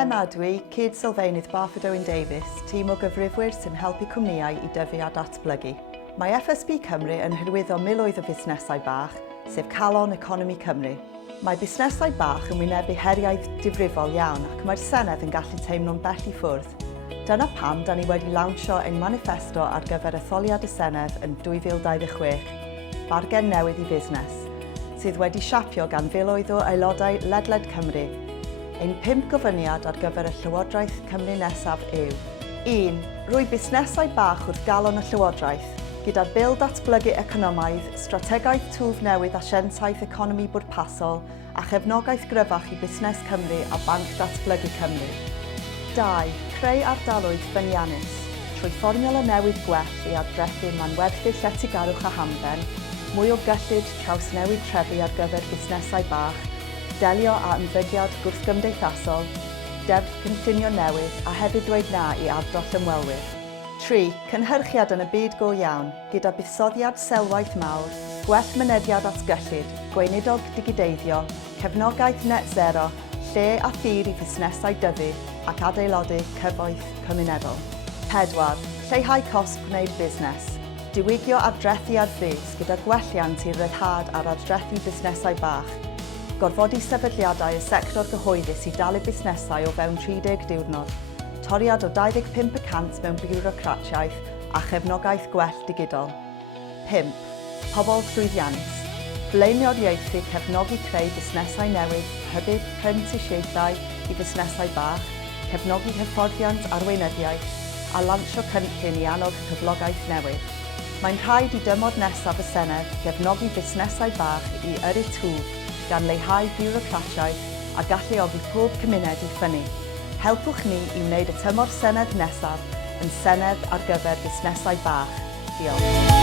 Emma dwi, Cyd Sylfaenydd Barford Owen Davies, tîm o gyfrifwyr sy'n helpu cwmnïau i dyfu a datblygu. Mae FSB Cymru yn hyrwyddo miloedd o fusnesau bach, sef calon economi Cymru. Mae busnesau bach yn wynebu heriau difrifol iawn ac mae'r Senedd yn gallu teimlo'n bell i ffwrdd. Dyna pam da ni wedi lawnsio ein Maniffesto ar gyfer etholiad y Senedd yn 2026, Bargen Newydd i Busnes, sydd wedi siapio gan filoedd o aelodau ledled Cymru. Ein 5 gofyniad ar gyfer y Llywodraeth Cymru nesaf yw: 1. Rwy busnesau bach wrth galon y Llywodraeth, gyda bil datblygu economaidd, strategaeth twf newydd asiantaeth economi bwrpasol a chefnogaeth gryfach i Busnes Cymru a Banc Datblygu Cymru. 2. Creu ardaloedd ffyniannus, trwy fformiwla newydd gwell i adrethu manwerthu lletygarwch a hamdden, mwy o gyllid trawsnewid trefi ar gyfer busnesau bach, delio â ymddygiad gwrthgymdeithasol, deddf cynllunio newydd a hefyd dweud na i arddoll ymwelwyr. 3. Cynhyrchiad yn y byd go iawn, gyda buddsoddiad selwaith mawr, gwell mynediad at gyllid, gweinidog digideiddio, cefnogaeth net zero, lle a thir i fusnesau dyfu ac adeiladu cyfoeth cymunedol. 4. Lleihau cost gwneud busnes, diwygio adrethu ar frys gyda gwelliant i'r ryddhad ar adrethu busnesau bach, gorfodi sefydliadau y sector gyhoeddus i dalu busnesau o fewn 30 diwrnod, toriad o 25% mewn biwrocratiaeth a chefnogaeth gwell digidol. 5. Pobol llwyddiannus. Blaenoriaethu cefnogi creu busnesau newydd, hybu prentisiaethau i busnesau bach, cefnogi hyfforddiant arweinyddiaeth a lansio cynllun i annog cyflogaeth newydd. Mae'n rhaid i dymor nesaf y Senedd gefnogi busnesau bach i yrru twf gan leihau biwrocratiaeth a galluogi pob cymuned i ffynnu. Helpwch ni i wneud y tymor Senedd nesaf yn Senedd ar gyfer busnesau bach. Diolch.